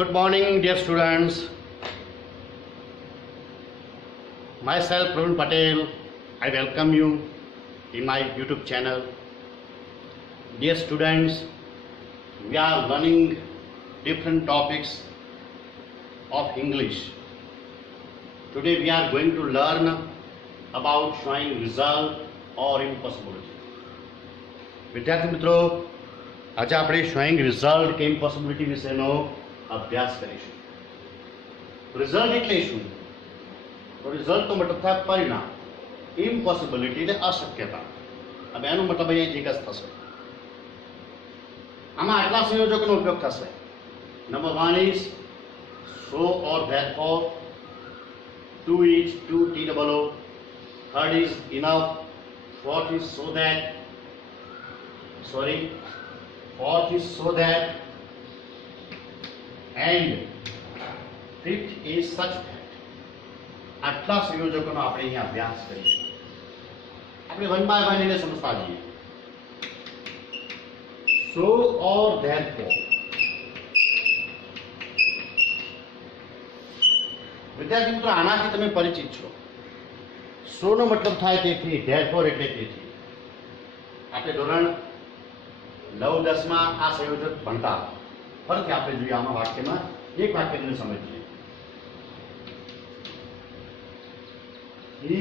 Good morning, dear students. Myself, Praveen Patel. I welcome you in my YouTube channel. Dear students, we are learning different topics of English. Today we are going to learn about showing result or impossibility. વિદ્યાર્થી મિત્રો, આજે આપણે showing result કે ઇમ્પોસિબિલિટી વિશેનો અભ્યાસ કરીશું. Result એટલે શું? તો રિઝલ્ટનો મતલબ થાય પરિણામ, ઇમ્પોસિબિલિટી એટલે અશક્યતા. હવે એનો મતલબ અહીંયા એક જ થશે. આમાં આટલા સંયોજકોનો ઉપયોગ થશે. Number 1 is so or therefore, 2 is too TOO, third is enough, fourth is so that, and fifth is such that. આટલા સંયોજકોનો આપણે અહીંયા અભ્યાસ કરીશું. આપણે વન બાય વન એને સમજવા જઈએ. સો ઓર ધેરફોર. વિદ્યાર્થી મિત્રો, આનાથી તમે પરિચિત છો. સો નો મતલબ થાય તેથી, ધેરફોર એટલે તેથી. આપણે ધોરણ 9-10 માં આ સંયોજક ભણતા. ફરીથી આપણે જોઈએ આમાં વાક્યમાં એક વાક્યને સમજીએ. He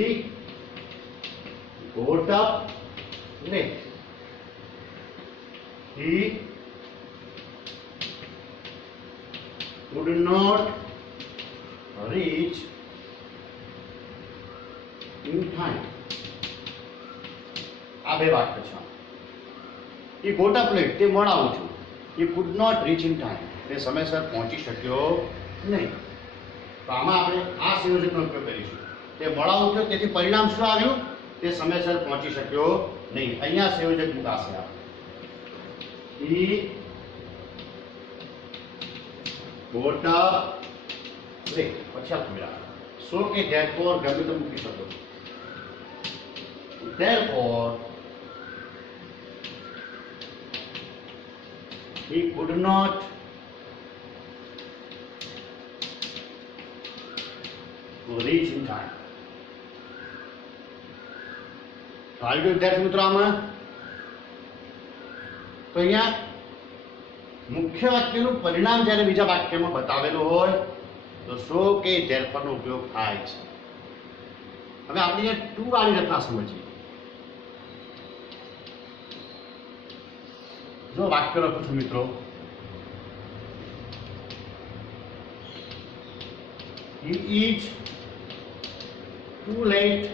got up late. He could not reach in time. આ બે વાક્ય છે. He got up late, તે મોડા ઉઠ્યું. He could not reach in time, તે સમયસર પહોંચી શક્યો નહીં. તો આમાં આપણે આ સંયોજકનો ઉપયોગ કરીશું. તે મોડા ઉઠ્યો તેથી પરિણામ શું આવ્યું? તે સમયસર પહોંચી શક્યો નહીં. અહીંયા સંયોજક મુકાશે. He got up late. પછી આપણે સો કે therefore ગમે તે મૂકી શકો. Therefore he could not reach in time. તો આવી ગયું વિદ્યાર્થી મિત્રો આમાં. તો અહીંયા મુખ્ય વાક્યનું પરિણામ જ્યારે બીજા વાક્યમાં બતાવેલું હોય તો સો કે therefore નો ઉપયોગ થાય છે. હવે આપણે અહીંયા ટુ વાળી રચના સમજીએ. જો વાક્ય લખું છું મિત્રો, he is too late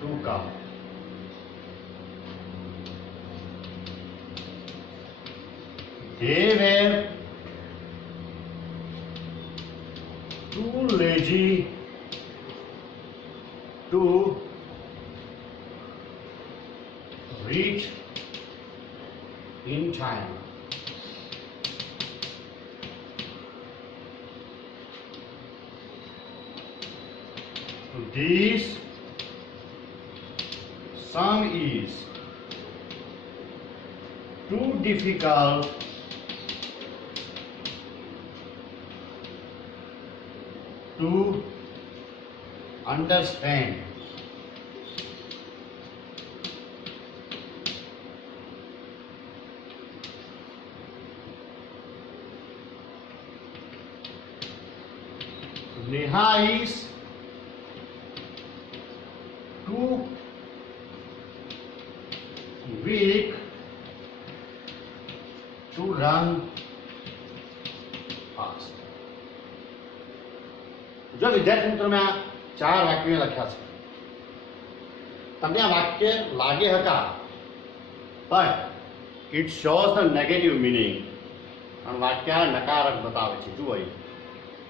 to come. They were too lazy to reach in time. This sum is too difficult to understand. Neha is too weak to run fast. જો વિદ્યાર્થી મિત્રો, મેં આ 4 વાક્યો લખ્યા છે. તમને આ વાક્ય લાગે હતા, but it shows the negative meaning. અને વાક્ય નકારક બતાવે છે. જુઓ,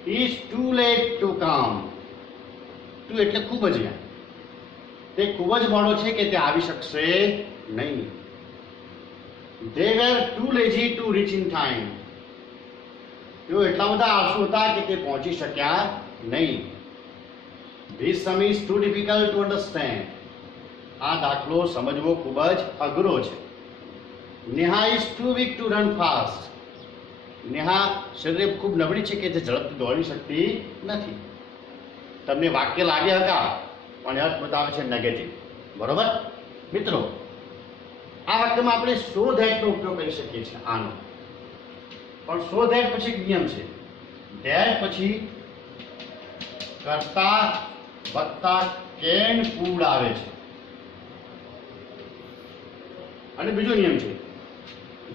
he is too late to come. Too એટલે ખૂબ જ. તે ખૂબ જ મોડો છે કે તે આવી શકશે નહીં. They were too lazy to reach in time. તેઓ એટલા બધા આળસુ હતા કે તે પહોંચી શક્યા નહીં. This sum is too difficult to understand. આ દાખલો સમજવો ખૂબ જ અઘરો છે. Neha is too weak to run fast. Neha શરીરે ખૂબ નબળી છે કે જે ઝડપથી દોડી શકતી નથી. તમને વાક્ય લાગે હતા પણ અર્થ બતાવે છે નેગેટિવ. બરોબર મિત્રો, આ વાક્યમાં આપણે સો ધેટ નો ઉપયોગ કરી શકીએ છીએ આનો. પણ સો ધેટ પછી એક નિયમ છે. ધેટ પછી કરતા વત્તા કેન કુડ આવે છે. અને બીજો નિયમ છે,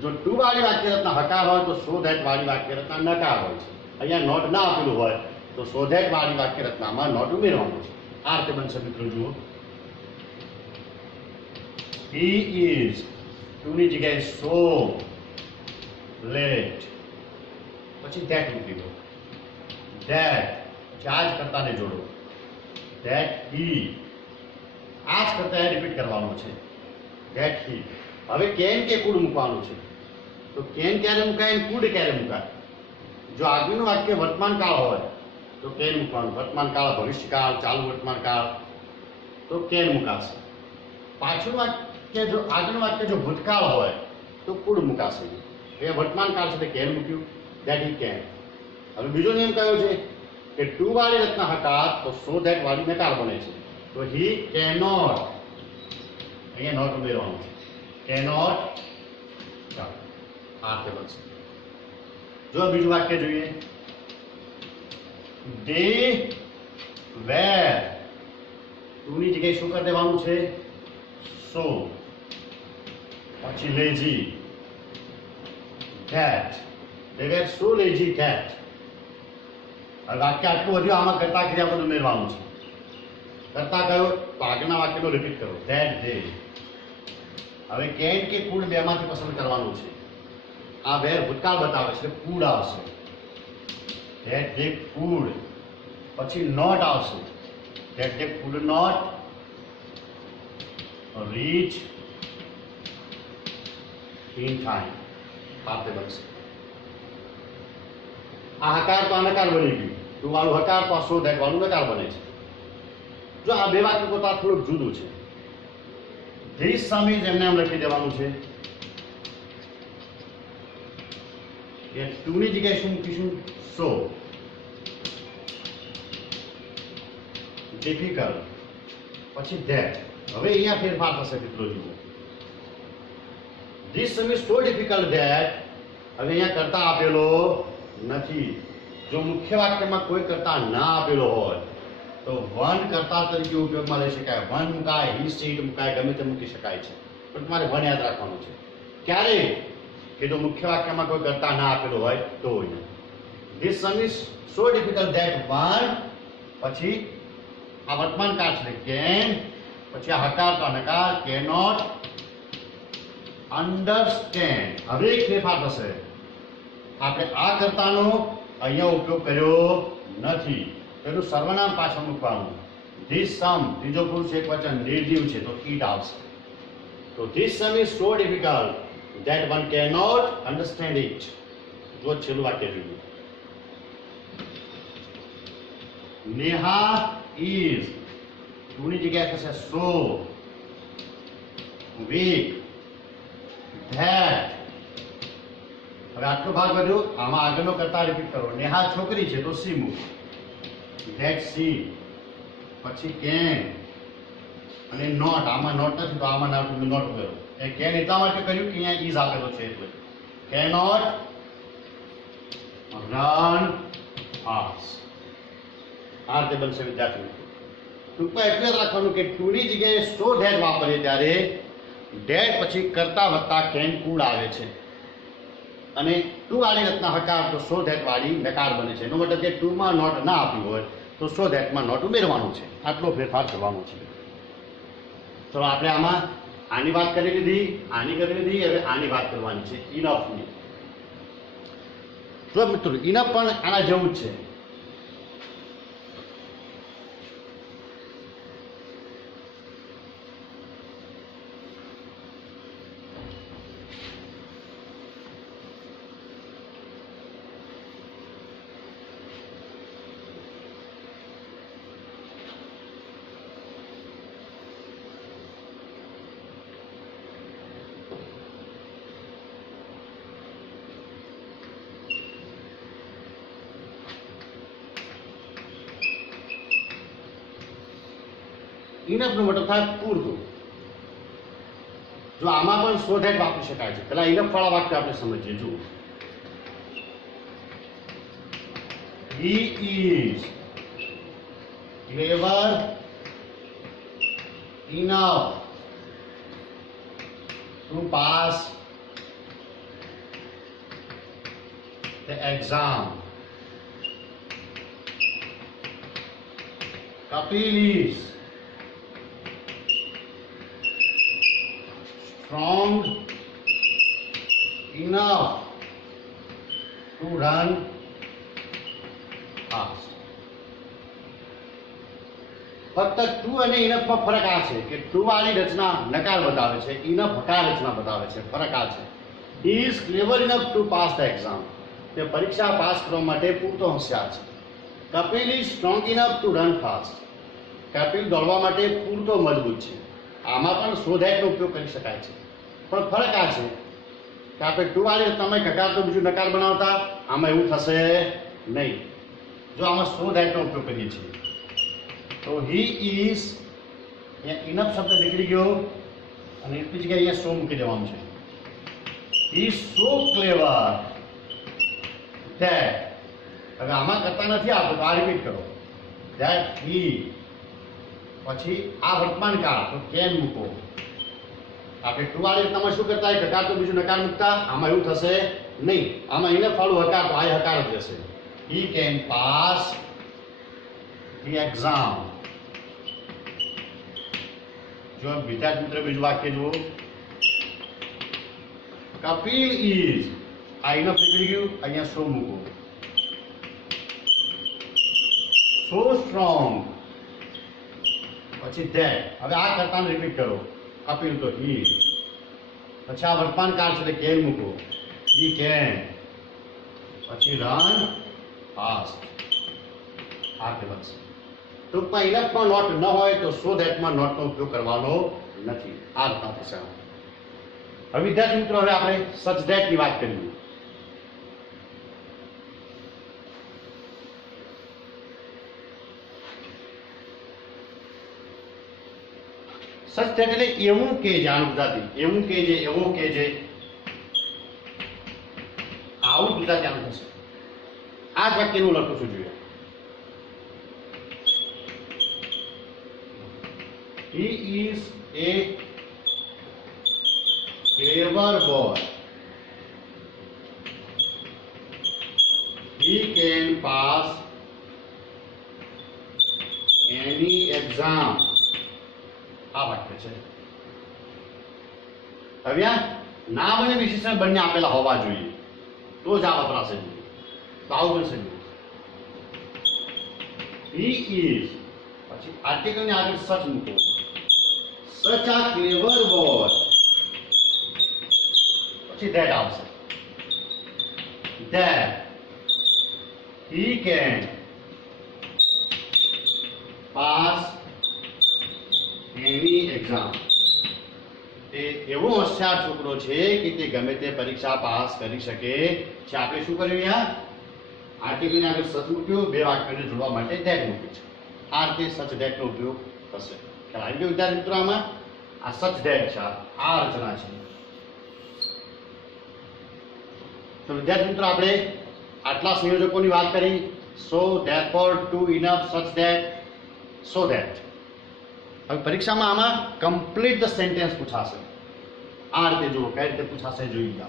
જો ટુ વાળી વાક્ય રચના હકાર હોય તો સો ધેટ વાળી વાક્ય રચના નકાર હોય છે. અહીંયા નોટ ના આપેલું હોય તો સો ધેટ વાળી વાક્ય રચનામાં નોટ ઉમેરવાનું છે. આ રીતે બનશે મિત્રો. જુઓ, he is ટુ ની જગ્યાએ સો લેટ, પછી ધેટ મૂકી દો. ધેટ ચાર્જ કરતાને જોડો. ધેટ he, આ જ કરતા રિપીટ કરવાનું છે. That he. હવે કેન કે કુડ મૂકવાનું છે. તો કેન ક્યારે મુકાય અને કુડ ક્યારે મુકાય? જો આગળનું વાક્ય વર્તમાન કાળ હોય તો કેન મૂકવાનું. વર્તમાન કાળ, ભવિષ્યકાળ, ચાલુ વર્તમાન કાળ તો કેન મુકાશે. પાછળનું વાક્ય જો આગળનું વાક્ય જો ભૂતકાળ હોય તો કુડ મુકાશે. એ વર્તમાન કાળ છે તે કેન મૂક્યું. That he can. હવે બીજો નિયમ કયો છે કે ટુ વાળી રચના હકાર તો સો ધેટ વાળી નકાર બને છે. તો હી કેનોટ, અહીંયા નોટ ઉમેરવાનું છે. કેનોટ. ચાલો, આ રીતે બનશે. જો બીજું વાક્ય જોઈએ, they were, ટુ ની જગ્યાએ શું કરી દેવાનું છે? સો. પછી lazy, that they were so lazy that. હવે વાક્ય આટલું વધ્યું, આમાં કરતા ક્રિયાપદ ઉમેરવાનું છે. કરતા કયો? તો આગળના વાક્યનો રિપીટ કરો. that they. હવે કેન કે કુડ બેમાંથી પસંદ કરવાનું છે. આ વેર ભૂતકાળ બતાવે છે, કુડ આવશે. that they could. પછી નોટ આવશે. that they could not reach in time. આપતે બનશે. આ હકાર તો અનકાર બની ગયું. ટુ વાળું હકાર તો સો ધેટ વાળું નકાર બને છે. જો આ બે વાક્ય પોતા થોડુંક જુદું છે. ધીસ સમ ઇઝ એમને એમ લખી દેવાનું છે. એ ટુ ની જગ્યાએ શું મૂકીશું? સો. ડિફિકલ્ટ, પછી ધેટ. હવે અહીંયા ફેરફાર થશે મિત્રો. જુઓ, this sum is so difficult that. હવે અહીંયા કરતા આપેલો નથી. જો મુખ્ય વાક્યમાં કોઈ કરતા ના આપેલો હોય તો વન કરતા તરીકે ઉપયોગમાં લઈ શકાય. વન મુકાય, હી સીટ મુકાય, ગમે તે મૂકી શકાય છે. પણ તમારે વન યાદ રાખવાનું છે. ક્યારે? કે જો મુખ્ય વાક્યમાં કોઈ કરતા ના આપેલો હોય તો. This sum is so difficult that one, પછી આ વર્તમાન કાળ છે કેન, પછી આ હકાર તો નકાર કેનોટ અન્ડરસ્ટેન્ડ. હવે એક ફેરફાર થશે. આપણે આ કરતાનો અહીંયા ઉપયોગ કર્યો નથી. પેલું સર્વનામ પાછળ મૂકવાનું. ધીસ સમ ત્રીજો પુરુષ એક વચન નિર્જીવ છે તો ઈટ આવશે. તો this sum is so difficult that one cannot understand it. જો છેલ્લું વાક્ય જોયું. નેહા ઇઝ, ટુ ની જગ્યાએ થશે સો વીક ધેટ. હવે આટલો ભાગ વધ્યો, આમાં આગળનો કરતા રિપીટ કરો. નેહા છોકરી છે તો સી મૂકો. ધેટ સી, પછી કેન અને નોટ. આમાં નોટ નથી તો આમાં નોટ ઉમેરો. એ કેન એટલા માટે કર્યું કે અહીંયા ઇઝ આપેલો છે એટલે. Cannot run fast. આ રીતે બનશે વિદ્યાર્થી મિત્રો. ટૂંકમાં એટલે જ રાખવાનું કે ટુ ની જગ્યાએ સો ધેટ વાપરીએ ત્યારે ધેટ પછી કરતા વત્તા કેન કુડ આવે છે. અને ટુ વાળી રચના હકાર તો સો ધેટ વાળી નકાર બને છે. એનો મતલબ કે ટુમાં નોટ ના આપ્યું હોય તો સો ધેટમાં નોટ ઉમેરવાનું છે. આટલો ફેરફાર કરવાનો છે. તો આપણે આમાં આની વાત કરી લીધી, આની કરી લીધી, હવે આની વાત કરવાની છે ઇનફની. જો મિત્રો, ઇનફ પણ આના જેવું જ છે. ઇનફ નો મતલબ થાય પૂરતું. જો આમાં પણ સો ધેટ વાપરી શકાય છે. પેલા ઇનફ વાળા વાક્ય આપણે સમજીએ. જુઓ, he is clever enough to pass the exam. Kapil is strong enough to run fast. ફક્ત ટુ અને ઇનફમાં ફરક આ છે કે ટુ વાળી રચના નકાર બતાવે છે, ઇનફ હકાર રચના બતાવે છે. ફરક આ છે. He is clever enough to pass the exam. તે પરીક્ષા પાસ કરવા માટે પૂરતો હોશિયાર છે. Kapil is strong enough to run fast. Kapil દોડવા માટે પૂરતો મજબૂત છે. આમાં પણ સો ધેટનો ઉપયોગ કરી શકાય છે. પણ ફરક આ છે કે આપણે ટુ વાળી રચનામાં હકાર તો બીજું નકાર બનાવતા, આમાં એવું થશે નહીં. જો આમાં સો ધેટનો ઉપયોગ કરીએ છીએ તો he is, અહીંયા ઇનફ શબ્દ નીકળી ગયો અને એટલી જગ્યાએ અહીંયા સો મૂકી દેવાનું છે. he is so clever that, હવે આમાં કરતા નથી આપો તો આ રિપીટ કરો. that he, પછી આ વર્તમાન કાળ તો કેન મૂકો. આપણે ટુ વાળી રચનામાં શું કરતા, એક હકાર તો બીજું નકાર મૂકતા, આમાં એવું થશે નહીં. આમાં ઇનફ વાળું હકાર તો આ હકાર જ રહેશે. he can pass the exam. જો વિદ્યાર્થી મિત્ર બીજું વાક્ય જુઓ, કપિલ is, આ ઇનફ નીકળી ગયું, અહીંયા સો મૂકો. so strong, પછી that, હવે આ કરતાને રિપીટ કરો. કપિલ તો he, પછી આ વર્તમાન કાળ છે એટલે can મૂકો. he can, પછી run fast. આ કે બનશે. ટૂંકમાં ઇનફમાં નોટ ન હોય તો સો ધેટમાં નોટનો ઉપયોગ કરવાનો નથી. આ રીતના થશે. હવે વિદ્યાર્થી મિત્રો, હવે આપણે સચ ધેટની વાત કરીએ. સચ ધેટ એટલે એવું કે જે, આનું ગુજરાતી એવું કે જે, એવો કે જે, આવું ગુજરાતી આનું થશે. આ જ વાક્યનું લખું છું, જોઈએ. He is a clever boy. He can pass any exam. આ વાક્ય છે. હવે આ નામ અને વિશેષણ બંને આપેલા હોવા જોઈએ તો જ આ વપરાશે. તો આવું બનશે. He is, પછી આર્ટિકલની આગળ સચ મૂકો. such a clever boy, પછી that આવશે. that he can pass any exam. તે એવો હોશિયાર છોકરો છે કે તે ગમે તે પરીક્ષા પાસ કરી શકે છે. આપણે શું કર્યું, અહીંયા આર્ટિકલની આગળ સચ મૂક્યું, બે વાક્યોને જોડવા માટે that મૂક્યું છે. આ રીતે સચ that નો ઉપયોગ થશે. ખ્યાલ આવી ગયો વિદ્યાર્થી મિત્રો? આમાં આ સચ ધેટ છે, આ રચના છે. તો વિદ્યાર્થી મિત્રો, આપણે આટલા સંયોજકોની વાત કરી. So, therefore, too, enough, such that, so that. હવે પરીક્ષામાં આમાં કમ્પ્લીટ ધ સેન્ટેન્સ પૂછાશે. આ રીતે જુઓ કઈ રીતે પૂછાશે, જોઈએ.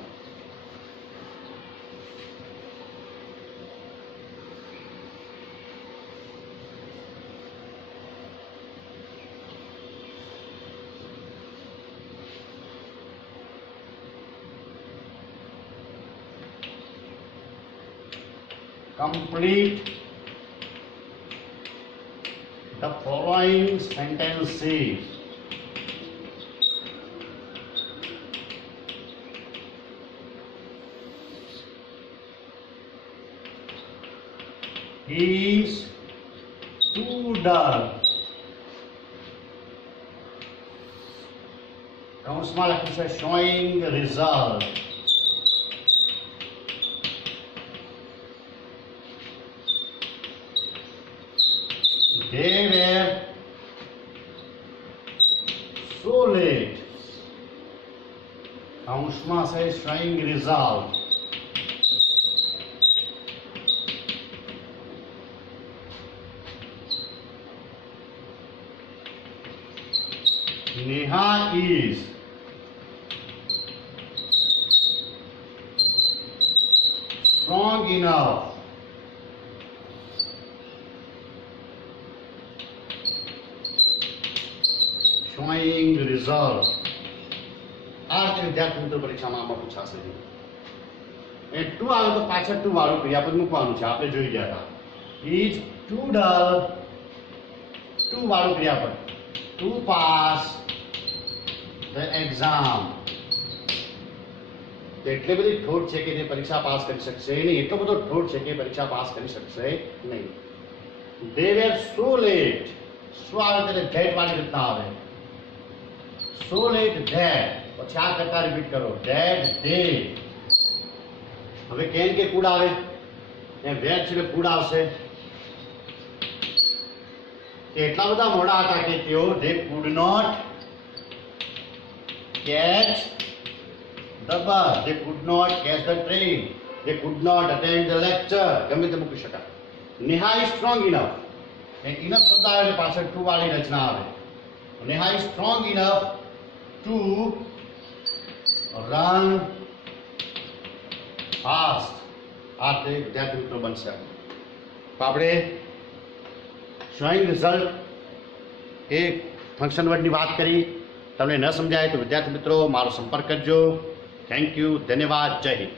Complete the following sentences. He is too dull. કૌંસમાં લખ્યું છે showing result. They were so late. કૌંસમાં છે showing result. Neha is strong enough showing result. આ રીતે વિદ્યાર્થી મિત્રો પરીક્ષામાં આમાં પૂછાશે. એ ટુ આવે તો પાછળ ટુ વાળું ક્રિયાપદ મૂકવાનું છે. આપણે જોઈ ગયા હતા. ઇઝ ટુ ડલ ટુ વાળું ક્રિયાપદ ટુ પાસ ધ એક્ઝામ. તો એટલી બધી ઠોઠ છે કે તે પરીક્ષા પાસ કરી શકશે નહીં. એટલો બધો ઠોઠ છે કે પરીક્ષા પાસ કરી શકશે નહીં. દે વેર સો લેટ. શું આવે ત્યારે ધેટ વાળી રીતના આવે. So let that. પછી આ કરતા રિપીટ કરો. That they. હવે કેન કે કુડ આવે એ વેર છે એટલે કુડ આવશે. એટલા બધા મોડા હતા કે તેઓ they could not catch the bus, they could not catch the train, they could not attend the lecture. ગમે તે મૂકી શકાય. Neha is strong enough. Enough શબ્દ આવે એટલે પાછળ ટુ વાળી રચના આવે. Neha is strong enough to run fast. આ તે વિદ્યાર્થી મિત્રો બનશે. તો આપણે શોઈંગ રિઝલ્ટ એ ફંક્શન વર્ડની વાત કરી. તમને ન સમજાય તો વિદ્યાર્થી મિત્રો મારો સંપર્ક કરજો. Thank you. ધન્યવાદ. જય હિન્દ.